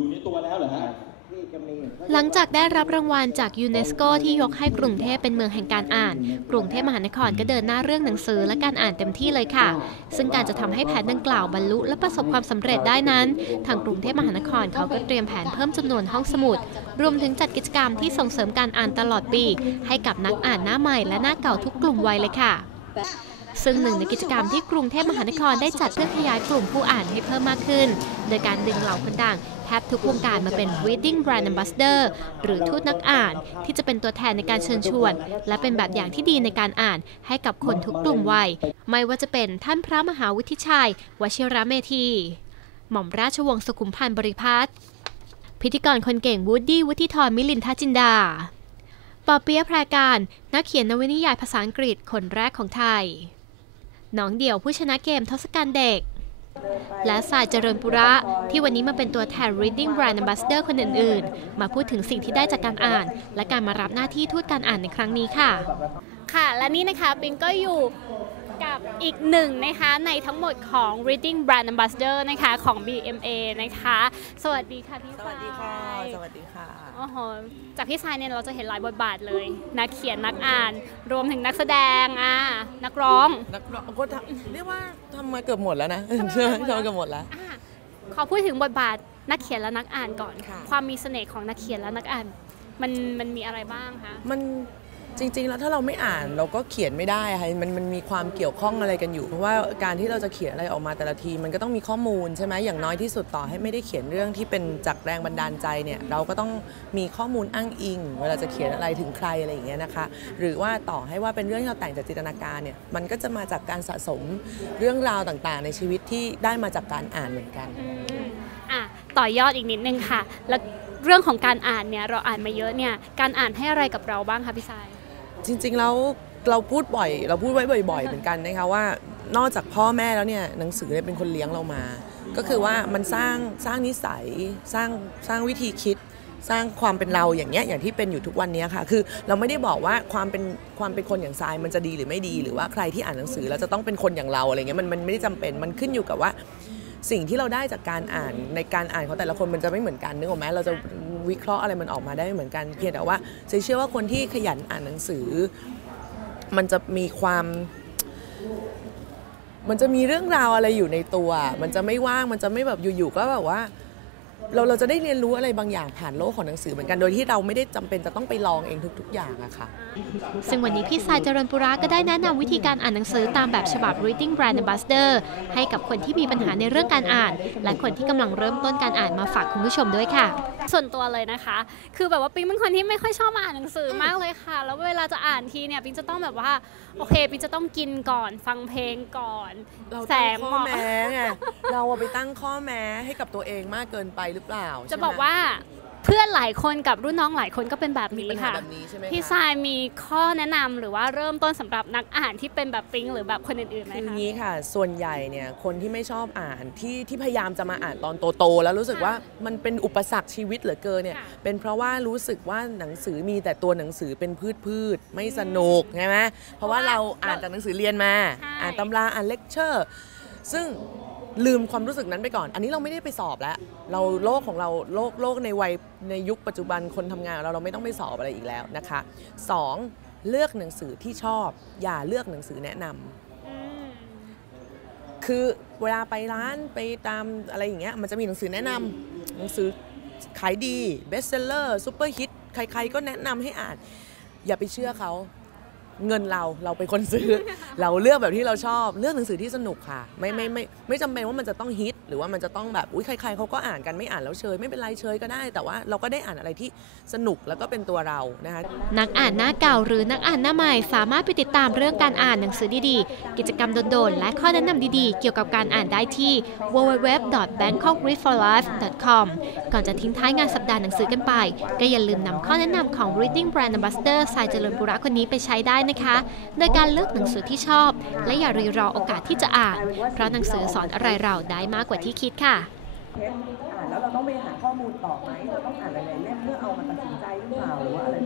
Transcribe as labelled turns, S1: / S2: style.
S1: อยู่ในตัวแล้วเหรอฮะ
S2: ที่จะมี
S3: หลังจากได้รับรางวัลจากยูเนสโกที่ยกให้กรุงเทพเป็นเมืองแห่งการอ่าน กรุงเทพมหานครก็เดินหน้าเรื่องหนังสือและการอ่านเต็มที่เลยค่ะ ซึ่งการจะทำให้แผนดังกล่าวบรรลุ และประสบความสำเร็จได้นั้น ทางกรุงเทพมหานครเขาก็เตรียมแผนเพิ่มจำนวนห้องสมุด รวมถึงจัดกิจกรรมที่ส่งเสริมการอ่านตลอดปี ให้กับนักอ่านหน้าใหม่และหน้าเก่าทุกกลุ่มวัยเลยค่ะซึ่งหนึ่งในกิจกรรมที่กรุงเทพมหานครได้จัดเพื่อขยายกลุ่มผู้อ่านให้เพิ่มมากขึ้น โดยการดึงเหล่าคนดังแท บทุกวงการมาเป็น Reading Brand Ambassador หรือทูตนักอ่าน ที่จะเป็นตัวแทนในการเชิญชวน และเป็นแบบอย่างที่ดีในการอ่านให้กับคนทุกกลุ่มวัย ไม่ว่าจะเป็นท่านพระมหาวุฒิชัย วชิระเมธี หม่อมราชวงศ์สุขุมพันธ์บริพัตรพิธีกรคนเก่งวูดดี้วุฒิธรมิลินทจินดาปอเปียแพรการ นักเขียนนวนิยายภาษาอังกฤษคนแรกของไทยน้องเดี่ยวผู้ชนะเกมทศกัณฐ์เด็ก และสายเจริญปุระที่วันนี้มาเป็นตัวแทน Reading Brand Ambassador คนอื่น ๆ มาพูดถึงสิ่งที่ได้จากการอ่าน และการมารับหน้าที่ทูตการอ่านในครั้งนี้ค่ะ
S4: ค่ะ และนี่นะคะปิงก็อยู่ กับอีกหนึ่งนะคะในทั้งหมดของ Reading Brand Ambassador นะคะของ BMA นะคะ สวัสดีค่ะพี่
S5: สวัสดีค่ะ
S4: ทราย
S5: สวัสดีค่ะ
S4: โอ้โหจากพี่ชายเนี่ยเราจะเห็นหลายบทบาทเลย นักเขียนนักอ่าน รวมถึงนักแสดงอะนักร้อง
S5: นักร้องก็ทำเรียกว่าทำมาเกือบหมดแล้วนะใช่ทำมาเกือบหมดแล้ว
S4: อะขอพูดถึงบทบาทนักเขียนและนักอ่านก่อน
S5: ค่ะ
S4: ความมีเสน่ห์ของนักเขียนและนักอ่านมันมันมีอะไรบ้างคะ
S5: มัน จริง ๆ แล้วถ้าเราไม่อ่านเราก็เขียนไม่ได้ค่ะมันมันมีความเกี่ยวข้องอะไรกันอยู่ เพราะว่าการที่เราจะเขียนอะไรออกมาแต่ละที มันก็ต้องมีข้อมูลใช่ไหมอย่างน้อยที่สุดต่อให้ไม่ได้เขียนเรื่องที่เป็นจากแรงบันดาลใจเนี่ยเราก็ต้องมีข้อมูลอ้างอิง เวลาจะเขียนอะไรถึงใครอะไรอย่างเงี้ยนะคะหรือว่าต่อให้ว่าเป็นเรื่องที่เราแต่งจากจินตนาการเนี่ยมันก็จะมาจากการสะสมเรื่องราวต่างๆ ในชีวิตที่ได้มาจากการอ่านเหมือนกัน
S4: อะต่อยอดอีกนิดนึงค่ะแล้วเรื่องของการอ่านเนี่ยเราอ่านมาเยอะเนี่ยการอ่านให้อะไรกับเราบ้างคะพี่ชาย
S5: จริงๆแล้วเราพูดบ่อย เราพูดไว้บ่อย ๆ เหมือนกันนะคะว่านอกจากพ่อแม่แล้วเนี่ยหนังสือเนี่ยเป็นคนเลี้ยงเรามา ก็คือว่ามันสร้างสร้างนิสัยสร้างสร้างวิธีคิด สร้างความเป็นเราอย่างเงี้ยอย่างที่เป็นอยู่ทุกวันนี้ค่ะ คือเราไม่ได้บอกว่าความเป็นความเป็นคนอย่างทรายมันจะดีหรือไม่ดี หรือว่าใครที่อ่านหนังสือแล้วจะต้องเป็นคนอย่างเราอะไรเงี้ยมันมันไม่ได้จำเป็นมันขึ้นอยู่กับว่า สิ่งที่เราได้จากการอ่านในการอ่านของแต่ละคนมันจะไม่เหมือนกันนึกออกไหมเราจะวิเคราะห์อะไรมันออกมาได้ไม่เหมือนกันเพียงแต่ว่าเชื่อว่าคนที่ขยันอ่านหนังสือ มันจะมีความมันจะมีเรื่องราวอะไรอยู่ในตัว มันจะไม่ว่าง มันจะไม่แบบอยู่ๆก็แบบว่า เราเราจะได้เรียนรู้อะไรบางอย่างผ่านโลกของหนังสือเหมือนกัน โดยที่เราไม่ได้จำเป็นจะต้องไปลองเองทุก ๆ อย่างอะค่ะ
S3: ซึ่งวันนี้พี่สายเจริญปุระก็ได้แนะนำวิธีการอ่านหนังสือตามแบบฉบับ Reading Brand Ambassador ให้กับคนที่มีปัญหาในเรื่องการอ่าน และคนที่กำลังเริ่มต้นการอ่านมาฝากคุณผู้ชมด้วยค่ะ
S4: ส่วนตัวเลยนะคะ คือแบบว่าปิ๊งเป็นคนที่ไม่ค่อยชอบอ่านหนังสือมากเลยค่ะ แล้วเวลาจะอ่านทีเนี่ยปิ๊งจะต้องแบบว่าโอเคปิ๊งจะต้องกินก่อนฟังเพลงก่อน
S5: เรา
S4: แส
S5: ตั้
S4: ง
S5: ง
S4: เห
S5: ข้อ
S4: มาะ
S5: แม้ไงเราอะไปตั้งข้อแม้ให้กับตัวเองมากเกินไปหรือเปล่า
S4: จะ
S5: ใช่ไหม
S4: บอกว่าเพื่อนหลายคนกับรุ่นน้องหลายคนก็เป็นแบบ
S5: มี
S4: นี้
S5: ปัญหา
S4: ค่ะ
S5: แบบนี้ใช่ไหมคะ
S4: พี่ทรายมีข้อแนะนำหรือว่าเริ่มต้นสำหรับนักอ่านที่เป็นแบบปิ๊งหรือแบบคนอื่นๆไหม
S5: คืออย่า
S4: คะ
S5: งนี้ค่ะ ส่วนใหญ่เนี่ยคนที่ไม่ชอบอ่านที่ที่พยายามจะมาอ่านตอนโตๆแล้วรู้สึกว่ามันเป็นอุปสรรคชีวิตเหลือเกินเนี่ย
S4: ค่ะ
S5: เป็นเพราะว่ารู้สึกว่าหนังสือมีแต่ตัวหนังสือเป็นพืชพืชๆไม่สนุกใช่ไหมเพราะว่าเราอ่านจากหนังสือเรียนมา
S4: ใช่
S5: อ่านตำราอ่านเลคเชอร์ ซึ่ง ลืมความรู้สึกนั้นไปก่อน อันนี้เราไม่ได้ไปสอบแล้ว เราโลกของเราโลกโลกในวัยในยุคปัจจุบันคนทำงานเราเราไม่ต้องไปสอบอะไรอีกแล้วนะคะสองเลือกหนังสือที่ชอบ อย่าเลือกหนังสือแนะนำ
S4: อืม
S5: คือเวลาไปร้านไปตามอะไรอย่างเงี้ยมันจะมีหนังสือแนะนำหนังสือขายดีเบสเซลเลอร์ซูเปอร์ฮิตใครๆก็แนะนำให้อ่าน อย่าไปเชื่อเขา เงินเราเราเป็นคนซื้อ เราเลือกแบบที่เราชอบเลือกหนังสือที่สนุกค่ะ ไม่ไม่ไม่ไม่จำเป็นว่ามันจะต้องฮิต หรือว่ามันจะต้องแบบอุ้ยใคร ๆเขาก็อ่านกันไม่อ่านแล้วเชยไม่เป็นไรเชยก็ได้ แต่ว่าเราก็ได้อ่านอะไรที่สนุกแล้วก็เป็นตัวเรานะคะ
S3: นักอ่านหน้าเก่าหรือนักอ่านหน้าใหม่สามารถไปติดตามเรื่องการอ่านหนังสือดีๆ กิจกรรมโดดๆและข้อแนะนำดีๆ เกี่ยวกับการอ่านได้ที่ www.bangkokreadforlife.com ก่อนจะทิ้งท้ายงานสัปดาห์หนังสือกันไป ก็อย่าลืมนำข้อแนะนำของ Reading Brand Ambassador สายเจริญบุระคนนี้ไปใช้ได้นะคะ โดยการเลือกหนังสือที่ชอบ และอย่ารีรอโอกาสที่จะอ่าน เพราะหนังสือสอนอะไรเราได้มากกว่าที่คิดค่ะ
S2: แล้วเราต้องไปหาข้อมูลต่อไหมเราต้องอ่านหลายๆเล่มเพื่อเอามาตัดสินใจหรือเปล่าหรือว่าอะไร